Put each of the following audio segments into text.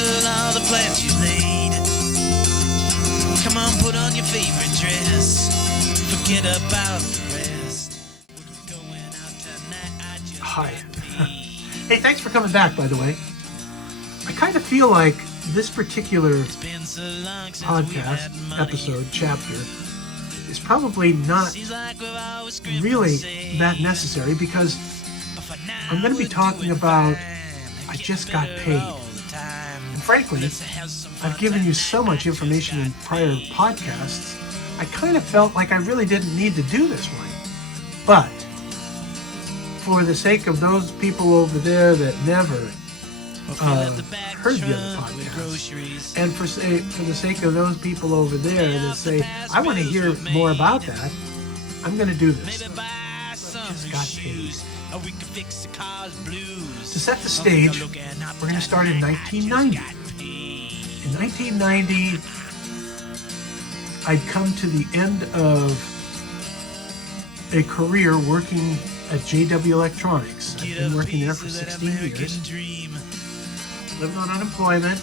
cancel all the plans you laid. Come on, put on your favorite dress. Forget about the rest. Going out tonight, I just Hi. Hey, thanks for coming back, by the way. I kind of feel like this particular podcast, episode, chapter, is probably not really that necessary because I'm going to be talking about I just got paid. And frankly, I've given you so much information in prior podcasts, I kind of felt like I really didn't need to do this one. But for the sake of those people over there that never heard the other podcast, and for the sake of those people over there that say, I want to hear more about that, I'm going to do this. I just got paid. To set the stage, we're going to start in 1990. In 1990, I'd come to the end of a career working at JW Electronics. I've been working there for 16 years. Living on unemployment,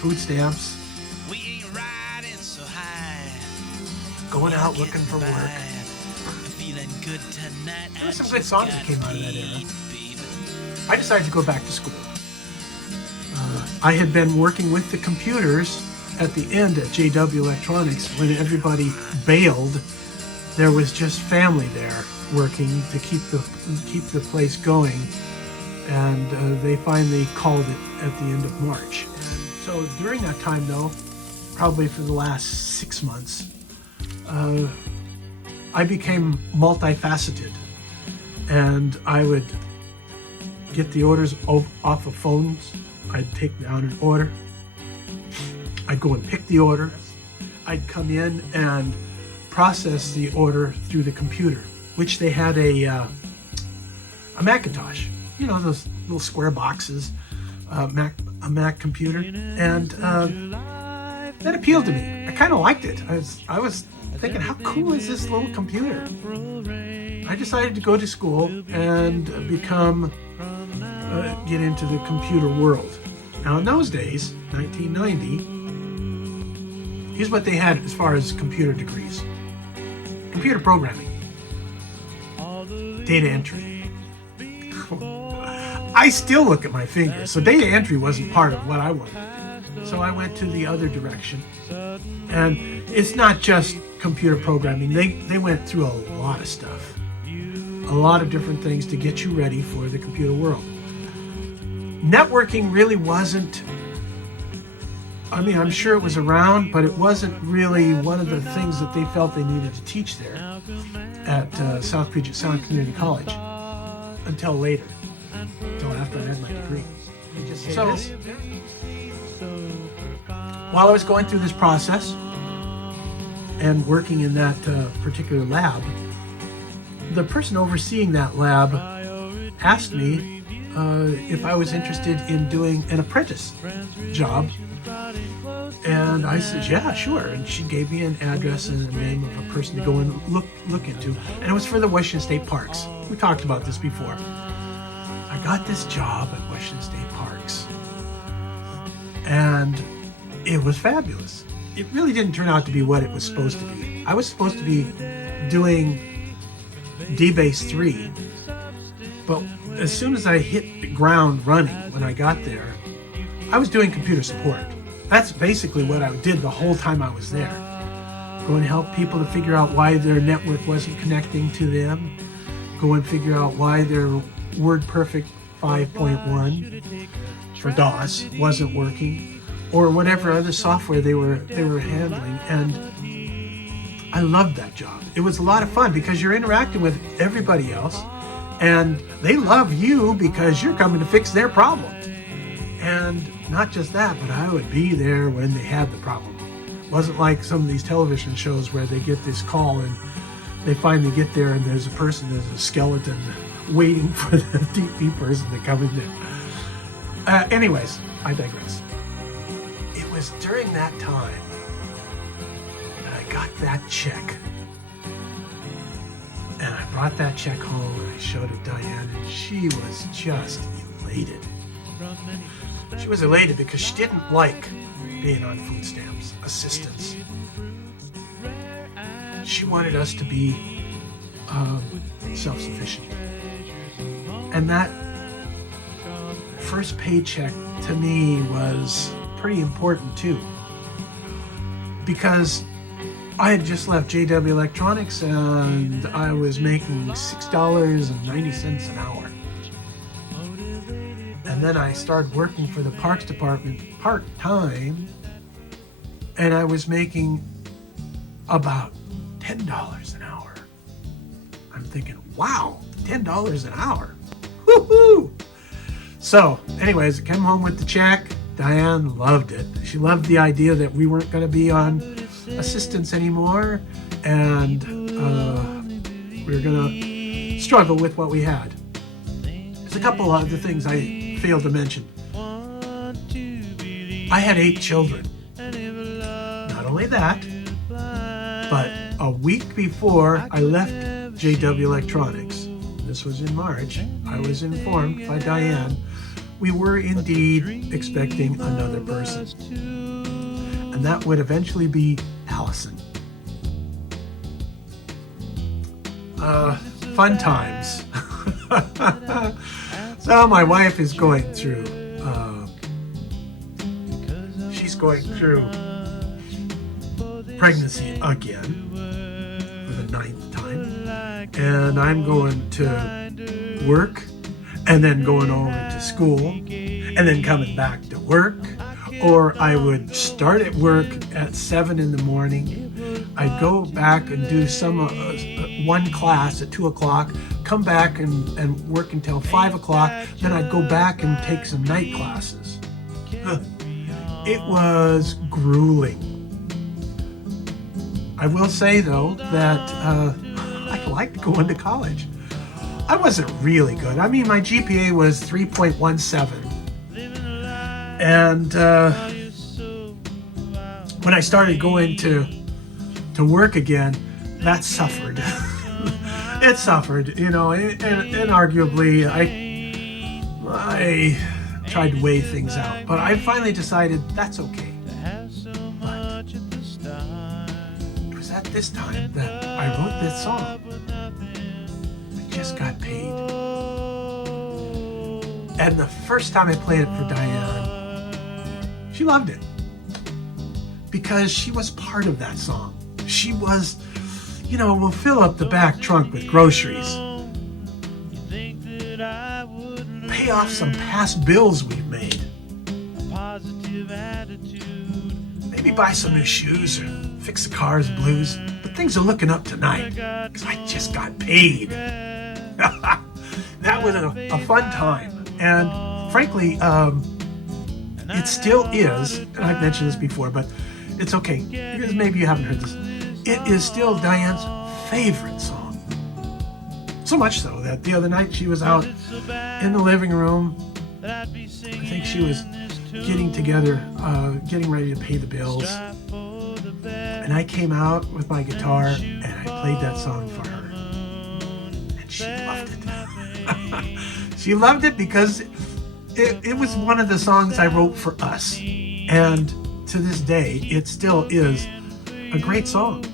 food stamps, going out looking for work. There were some good songs that came out of that era. I decided to go back to school. I had been working with the computers at the end at JW Electronics. When everybody bailed, there was just family there working to keep the place going. And they finally called it at the end of March. And so during that time, though, probably for the last 6 months, I became multifaceted. And I would get the orders off of phones. I'd take down an order. I'd go and pick the order. I'd come in and process the order through the computer, which they had a Macintosh. You know, those little square boxes, a Mac computer, and that appealed to me. I kind of liked it. I was thinking, how cool is this little computer? I decided to go to school and get into the computer world. Now, in those days, 1990, here's what they had as far as computer degrees: computer programming, data entry. I still look at my fingers, so data entry wasn't part of what I wanted to do. So I went to the other direction. And it's not just computer programming. They went through a lot of stuff. A lot of different things to get you ready for the computer world. Networking really wasn't, I mean, I'm sure it was around, but it wasn't really one of the things that they felt they needed to teach there at South Puget Sound Community College until later. Until after I had my degree. So, while I was going through this process and working in that particular lab, the person overseeing that lab asked me if I was interested in doing an apprentice job. And I said, yeah, sure. And she gave me an address and the name of a person to go and look into. And it was for the Washington State Parks. We talked about this before. I got this job at Washington State Parks, and it was fabulous. It really didn't turn out to be what it was supposed to be. I was supposed to be doing D-Base 3, but as soon as I hit the ground running when I got there, I was doing computer support. That's basically what I did the whole time I was there. Go and help people to figure out why their network wasn't connecting to them. Go and figure out why their WordPerfect 5.1 for DOS wasn't working, or whatever other software they were handling. And I loved that job. It was a lot of fun because you're interacting with everybody else, and they love you because you're coming to fix their problem. And not just that, but I would be there when they had the problem. It wasn't like some of these television shows where they get this call and they finally get there and there's a skeleton waiting for the DP person to come in there. Anyways, I digress. It was during that time that I got that check. And I brought that check home and I showed it to Diane, and she was just elated. She was elated because she didn't like being on food stamps, assistance. She wanted us to be self-sufficient. And that first paycheck to me was pretty important too, because I had just left JW Electronics and I was making $6.90 an hour. And then I started working for the Parks Department part-time, and I was making about $10 an hour. I'm thinking, wow, $10 an hour. Woohoo! So, anyways, I came home with the check. Diane loved it. She loved the idea that we weren't going to be on assistance anymore, and we were going to struggle with what we had. There's a couple other things I failed to mention. I had 8 children. Not only that, but a week before I left JW Electronics, this was in March, I was informed by Diane we were indeed expecting another person. And that would eventually be Allison. Fun times. So my wife is going through, she's going through pregnancy again for the 9th time. And I'm going to work, and then going over to school, and then coming back to work. Or I would start at work at 7 in the morning. I'd go back and do one class at 2 o'clock, come back and work until 5 o'clock. Then I'd go back and take some night classes. It was grueling. I will say, though, that I liked going to college. I wasn't really good. I mean, my GPA was 3.17. And when I started going to work again, that suffered. It suffered, you know, and arguably I tried to weigh things out. But I finally decided that's okay. But it was at this time that I wrote this song. I just got paid. And the first time I played it for Diane, she loved it. Because she was part of that song. She was, you know, we'll fill up the back trunk with groceries. Pay off some past bills we've made. Maybe buy some new shoes or fix the car's blues. But things are looking up tonight because I just got paid. That was a fun time. And frankly, it still is, and I've mentioned this before, but it's okay, because maybe you haven't heard this. It is still Diane's favorite song. So much so that the other night she was out in the living room. I think she was getting ready to pay the bills. And I came out with my guitar and I played that song for her. And she loved it. She loved it because it was one of the songs I wrote for us. And to this day, it still is a great song.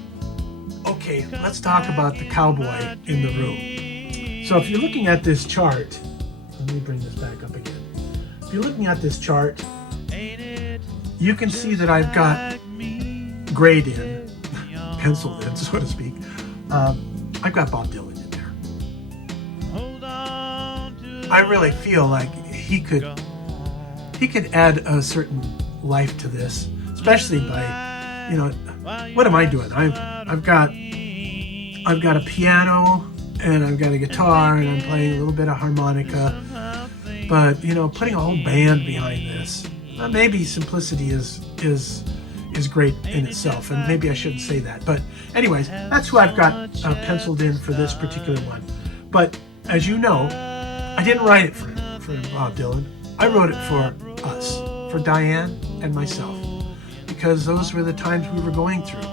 Okay, let's talk about the cowboy in the room. So if you're looking at this chart, let me bring this back up again. If you're looking at this chart, you can see that I've got grayed in, penciled in, so to speak. I've got Bob Dylan in there. I really feel like he could add a certain life to this, especially by, you know, what am I doing? I've got a piano and I've got a guitar and I'm playing a little bit of harmonica, but you know, putting a whole band behind this, maybe simplicity is great in itself, and maybe I shouldn't say that, but anyways, that's who I've got penciled in for this particular one. But as you know, I didn't write it for Bob Dylan. I wrote it for us, for Diane and myself, because those were the times we were going through.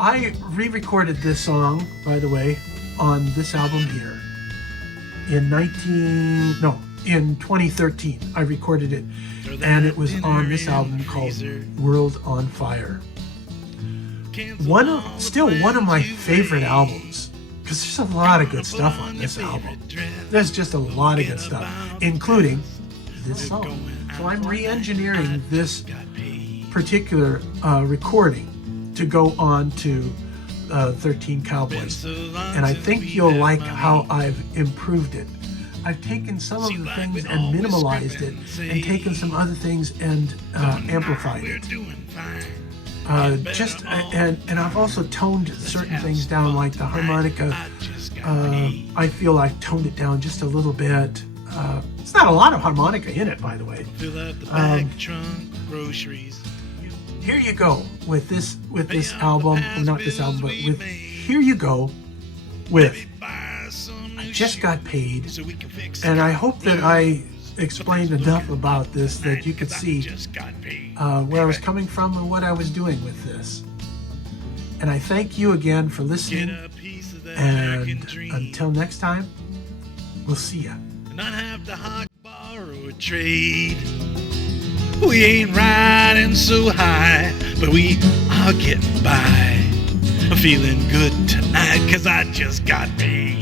I re-recorded this song, by the way, on this album here in in 2013. I recorded it, and it was on this album called World on Fire. Still one of my favorite albums, because there's a lot of good stuff on this album. There's just a lot of good stuff, including this song. So I'm re-engineering this particular recording to go on to 13 Cowboys, and I think you'll like how I've improved it. I've taken some of the things and minimalized it, and taken some other things and amplified it. And I've also toned certain things down, like the harmonica. I feel I've toned it down just a little bit. It's not a lot of harmonica in it, by the way. Here you go with this album. Well, not this album, but with Here You Go with I Just Got Paid. And I hope that I explained enough about this that you could see where I was coming from and what I was doing with this. And I thank you again for listening. And until next time, we'll see ya. Not have to hawk, borrow, or trade. We ain't riding so high, but we are getting by. I'm feeling good tonight, 'cause I just got paid.